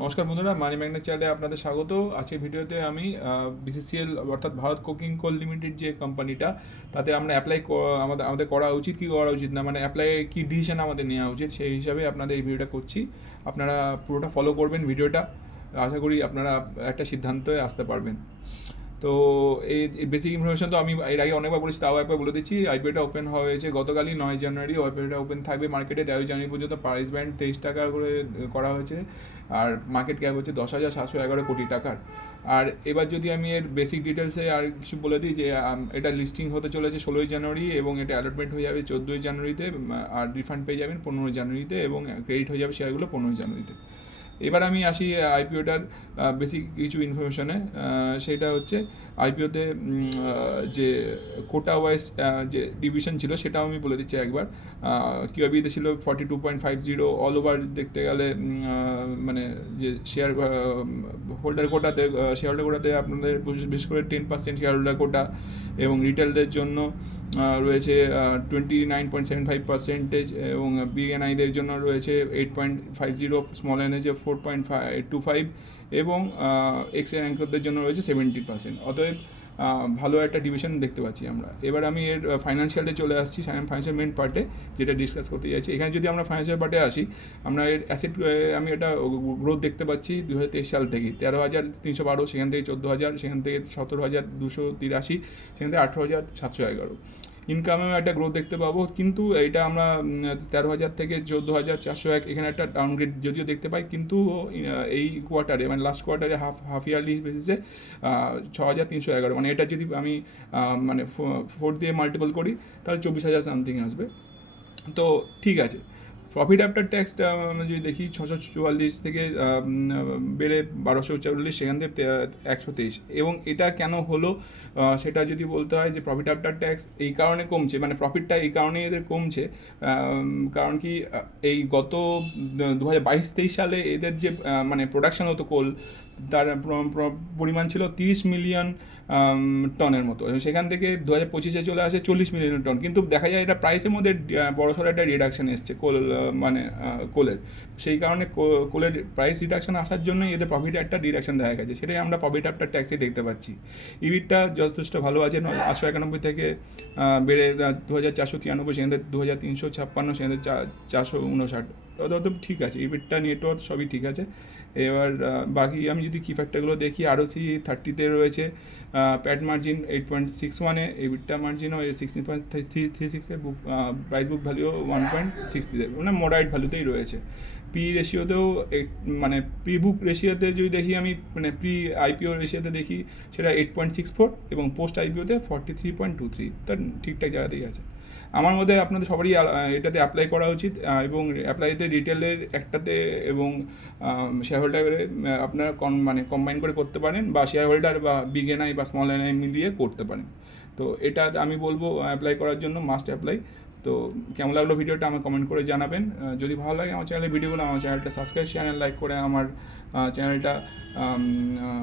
নমস্কার বন্ধুরা, money magnet চ্যানেলে আপনাদের স্বাগত। আজকের ভিডিওতে আমি বিসিসিএল অর্থাৎ ভারত কোকিং কোল লিমিটেড যে কোম্পানিটা, তাতে আমরা আমাদের আমাদের করা উচিত কি করা উচিত না, মানে অ্যাপ্লাই কি ডিসিশন আমাদের নেওয়া উচিত, সেই হিসাবে আপনাদের এই ভিডিওটা করছি। আপনারা পুরোটা ফলো করবেন ভিডিওটা, আশা করি আপনারা একটা সিদ্ধান্তে আসতে পারবেন। তো এই বেসিক ইনফরমেশন তো আমি এর আগে অনেকবার বলেছি, তাও একবার বলে দিচ্ছি। আইপিওটা ওপেন হয়েছে গতকালই 9 জানুয়ারি। আইপিওটা ওপেন থাকবে মার্কেটে 13 জানুয়ারি পর্যন্ত। প্রাইস ব্যান্ড 23 টাকা করে করা হয়েছে, আর মার্কেট ক্যাপ হচ্ছে 10,711 কোটি টাকার। আর এবার যদি আমি এর বেসিক ডিটেলসে আর কিছু বলে দিই, যে এটা লিস্টিং হতে চলেছে 16 জানুয়ারি, এবং এটা অ্যালটমেন্ট হয়ে যাবে 14 জানুয়ারিতে, আর রিফান্ড পেয়ে যাবেন 15 জানুয়ারিতে, এবং ক্রেডিট হয়ে যাবে শেয়ারগুলো 15 জানুয়ারিতে। এবার আমি আসি আইপিওটার বেসিক কিছু ইনফরমেশনে। সেটা হচ্ছে আইপিওতে যে কোটা ওয়াইজ যে ডিভিশন ছিল সেটাও আমি বলে দিচ্ছি একবার। কিউআইবিতে ছিল 42.50। অল ওভার দেখতে গেলে মানে যে শেয়ার হোল্ডার কোটাতে, শেয়ার হোল্ডার কোটাতে আপনাদের বিশেষ করে 10% শেয়ার হোল্ডার কোটা, এবং রিটেলদের জন্য রয়েছে 29.75%, এবং বিএনআইদের জন্য রয়েছে 8.50, স্মল এনএজে 4.25, এবং এক্সেল অ্যাঙ্করদের জন্য রয়েছে 70%। অতএব ভালো একটা ডিভিশন দেখতে পাচ্ছি আমরা। এবার আমি এর ফাইন্যান্সিয়ালে চলে আসছি, ফাইন্যান্সিয়াল মেন পার্টে যেটা ডিসকাস করতে যাচ্ছি। এখানে যদি আমরা ফাইন্যান্সিয়াল পার্টে আসি, আমরা এর অ্যাসেট, আমি এটা গ্রোথ দেখতে পাচ্ছি 2023 সাল থেকে 13,312, সেখান থেকে 14,000, সেখান থেকে 17,283, সেখান থেকে 18,711। ইনকামেও একটা গ্রোথ দেখতে পাবো, কিন্তু এইটা আমরা 13,000 থেকে 14,401, এখানে একটা ডাউনগ্রেড যদিও দেখতে পাই, কিন্তু এই কোয়ার্টারে মানে লাস্ট কোয়ার্টারে হাফ ইয়ারলি বেসিসে 6,311, মানে এটা যদি আমি মানে 4 দিয়ে মাল্টিপল করি তাহলে 24,000 সামথিং আসবে। তো ঠিক আছে। প্রফিট আফটার ট্যাক্সটা আমরা যদি দেখি 644 থেকে বেড়ে 1240, সেখান থেকে 123। এবং এটা কেন হলো সেটা যদি বলতে হয়, যে প্রফিট আফটার ট্যাক্স এই কারণে কমছে, মানে প্রফিটটা এই কারণেই এদের কমছে। কারণ কি, এই গত 2022-23 সালে এদের যে মানে প্রোডাকশন হতো কোল, তার পরিমাণ ছিল 30 মিলিয়ন টনের মতো। সেখান থেকে 2025-এ চলে আসে 40 মিলিয়ন টন। কিন্তু দেখা যায় এটা প্রাইসের মধ্যে বড়সড় একটা রিডাকশন এসছে মানে কোলের। সেই কারণে কোলের প্রাইস রিডাকশন আসার জন্যই এদের প্রফিটে একটা ডিডাকশন দেখা গেছে, সেটাই আমরা প্রফিট আফটার ট্যাক্সে দেখতে পাচ্ছি। ইবিটটা যথেষ্ট ভালো আছে, 891 থেকে বেড়ে 2,493, সেখান থেকে 2,356, সেখান থেকে 459। তত ঠিক আছে, ইবিটটা নেটওয়ার্থ সবই ঠিক আছে। এবার বাকি আমি যদি কি ফ্যাক্টরগুলো দেখি, ROC 30-তে রয়েছে, প্যাট মার্জিন 8.61, এবিটটা মার্জিনও 16.36, বুক প্রাইস বুক ভ্যালুও 1.60, মানে মোডারেট ভ্যালুতেই রয়েছে। পি রেশিওতেও মানে প্রি বুক রেশিওতে যদি দেখি আমি, মানে প্রি আইপিও রেশিওতে দেখি সেটা 8.64, এবং পোস্ট আইপিওতে 43.23, তার ঠিকঠাক জায়গাতেই আছে। আমার মধ্যে আপনাদের সবারই এটাতে অ্যাপ্লাই করা উচিত, এবং অ্যাপ্লাইতে রিটেলের একটাতে, এবং শেয়ার হোল্ডারে আপনারা মানে কম্বাইন করে করতে পারেন, বা শেয়ার হোল্ডার বা বিগ এনআই বা স্মল এনআই মিলিয়ে করতে পারেন। তো এটা আমি বলবো অ্যাপ্লাই করার জন্য মাস্ট অ্যাপ্লাই। তো কেমন লাগলো ভিডিওটা আমার কমেন্ট করে জানাবেন। যদি ভালো লাগে আমার চ্যানেলের ভিডিওগুলো, আমার চ্যানেলটা সাবস্ক্রাইব, চ্যানেল লাইক করে আমার চ্যানেলটা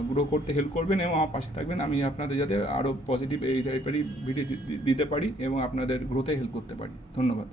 গ্রো করতে হেল্প করবেন, এবং আমার পাশে থাকবেন। আমি আপনাদের যাতে আরও পজিটিভ এই টাইপেরই ভিডিও দিতে পারি, এবং আপনাদের গ্রোথে হেল্প করতে পারি। ধন্যবাদ।